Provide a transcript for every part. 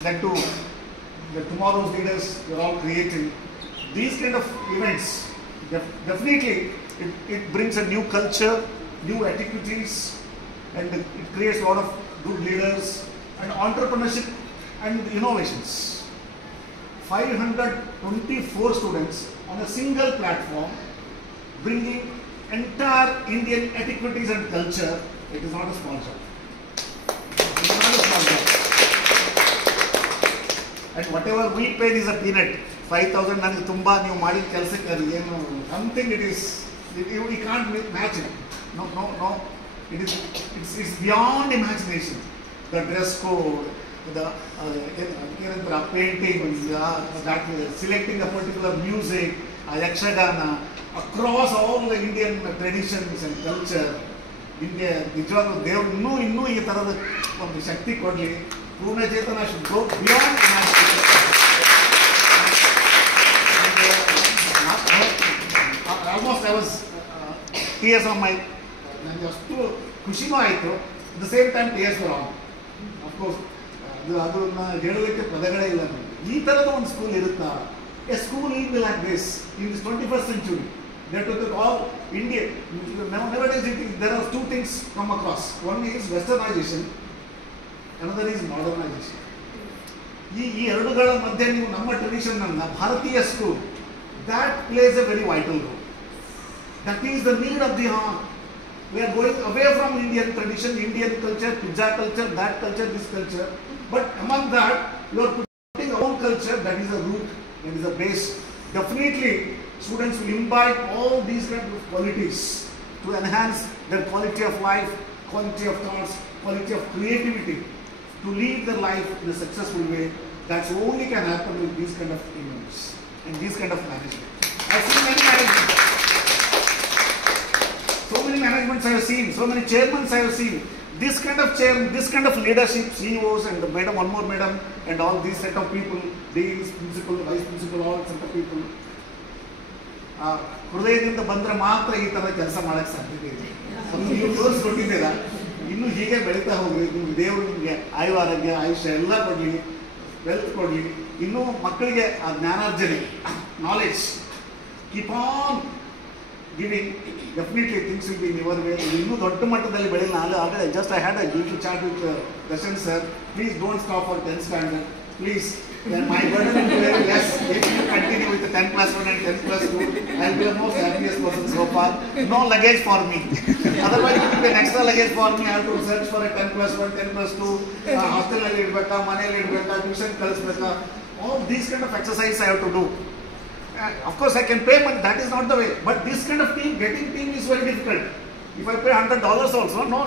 that to the tomorrow's leaders were all creating. These kind of events, definitely it brings a new culture, new antiquities, and it creates a lot of good leaders and entrepreneurship and innovations. 524 students on a single platform bringing entire Indian antiquities and culture. It is not a small job. It is not a small job. And whatever we paid is a peanut. 5,000 ನನಗೆ ತುಂಬಾ ನೀವು ಮಾಡಿದ ಕೆಲಸಕ್ಕೆ ಅದು ಏನು something it is we can't match it. No. It's beyond imagination. The dress code, the painting, that selecting a particular music, yakshagana, across all the Indian traditions and culture. India, ನಿಜವಾಗ್ಲೂ ದೇವರು ಇನ್ನೂ ಈ ಥರದ ಒಂದು ಶಕ್ತಿ ಕೊಡಲಿ. ಪೂರ್ಣ ಚೇತನ should go beyond imagination. Almost I was tears on my. ನನಗೆ ಅಷ್ಟು ಖುಷಿನೂ ಆಯಿತು. At the same time tears were on. Of course ಅದನ್ನ ಹೇಳೋದಕ್ಕೆ ಪದಗಳೇ ಇಲ್ಲ. ಈ ಥರದ ಒಂದು ಸ್ಕೂಲ್ ಇರುತ್ತಾ? A school will be like this in this 21st century. That was all India. Nowadays there are two things come across. One is westernization, another is modernization. ಈ ಎರಡುಗಳ ಮಧ್ಯೆ ನೀವು ನಮ್ಮ ಟ್ರೆಡಿಷನ್ ಅನ್ನ ಭಾರತೀಯ school that plays a very vital role. That is the need of the hour. We are going away from Indian tradition, Indian culture, pizza culture, that culture, this culture. But among that, you are putting our own culture. That is a root, that is a base. Definitely, students will imbibe all these kind of qualities to enhance their quality of life, quality of thoughts, quality of creativity, to lead their life in a successful way. That's only can happen with these kind of events and these kind of management. I've seen many managements. So many managements I have seen, so many chairmen I have seen. This kind of chair, this kind of leadership, CEOs and the madam, one more madam, and all these set of people, deans, principal, vice principal, all set of people. ಹೃದಯದಿಂದ ಬಂದರೆ ಮಾತ್ರ ಈ ಥರ ಕೆಲಸ ಮಾಡೋಕ್ಕೆ ಸಾಧ್ಯತೆ ಇದೆ. ನೀವು ತೋರಿಸ್ಕೊಟ್ಟಿದ್ದೀರಾ, ಇನ್ನೂ ಹೀಗೆ ಬೆಳೀತಾ ಹೋಗ್ರಿ. ನಿಮ್ಗೆ ದೇವರು ನಿಮಗೆ ಆಯು ಆರೋಗ್ಯ ಆಯುಷ್ಯ ಎಲ್ಲ ಕೊಡಲಿ, ವೆಲ್ತ್ ಕೊಡಲಿ. ಇನ್ನೂ ಮಕ್ಕಳಿಗೆ ಆ ಜ್ಞಾನಾರ್ಜನೆ, knowledge, keep on giving. Definitely things will be in your way. ಇನ್ನೂ ದೊಡ್ಡ ಮಟ್ಟದಲ್ಲಿ ಬೆಳೆಯಲ್ಲ. ಆಗಲೇ just I had a YouTube chat with Darshan sir. Please don't stop for 10th standard. Please. Then my burden will be very less if you continue with the 10+1 and 10+2. I'll be the most happiest person so far. No luggage for me. Otherwise, it will be an extra luggage for me. I have to search for a 10+1, 10+2. Hostel alli idbeka, maneli idbeka, tuition kalisbeka. All these kind of exercise I have to do. Of course, I can pay, but that is not the way. But this kind of team, getting team is very difficult. If I pay $100 also, no,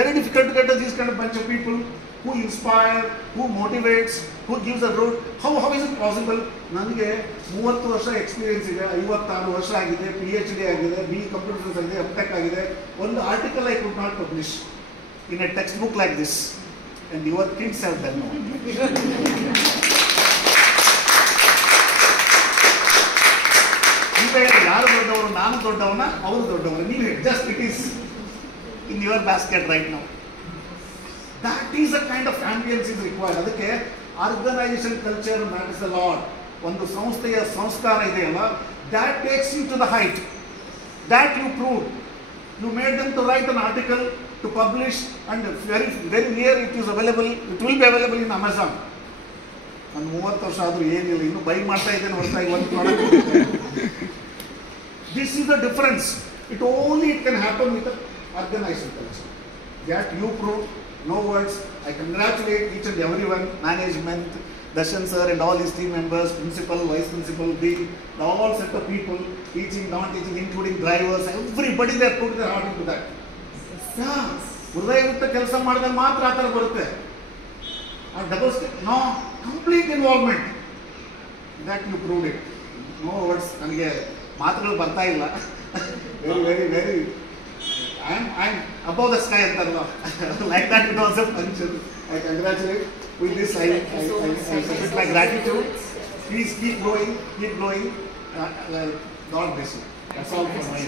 very difficult to get this kind of bunch of people who inspire, who motivates, who gives a road. How is it possible? ನನಗೆ 30 ವರ್ಷ experience ಇದೆ, 56 ವರ್ಷ ಆಗಿದೆ, PhD ಆಗಿದೆ, BE computer science ಆಗಿದೆ, MTech ಆಗಿದೆ. ಒಂದು article I could not publish in a textbook like this, and your kids have done now. ನೀವೇ ಯಾರು ದೊಡ್ಡವರು, ನಾನು ದೊಡ್ಡವನ, ಅವರು ದೊಡ್ಡವರು, ನೀವೇ just it is in your basket right now. That is the kind of ambience is required. ಅದಕ್ಕೆ organisation culture matters a lot. ಒಂದು ಸಂಸ್ಥೆಯ ಸಂಸ್ಕಾರ ಇದೆಯಲ್ಲ, that takes you to the height. That you proved. You made them to write an article, to publish, and very very near it is available. It will be available in Amazon. ನಾನು 30 ವರ್ಷ ಆದರೂ ಏನಿಲ್ಲ, ಇನ್ನೂ by ಮಾಡ್ತಾ ಇದ್ದೇನೆ ಹೊರತಾಗಿ ಒಂದು product. This is the difference. It can happen with an organization culture. That you proved. No words. I congratulate each and everyone, management, Darshan sir and all his team members, principal, vice principal, dean, all set of people, teaching, non-teaching, including drivers, everybody they put their heart into that. ಹೃದಯಯುಕ್ತ ಕೆಲಸ ಮಾಡಿದಾಗ ಮಾತ್ರ ಆ ಥರ ಬರುತ್ತೆ. Double step, no, complete involvement. That you proved it. No words. ನನಗೆ ಮಾತುಗಳು ಬರ್ತಾ ಇಲ್ಲ. Very very very I'm above the sky antaralla. Like that it also functions. I congratulate. With this I submit my gratitude. Please keep growing. God bless you. That's all for my.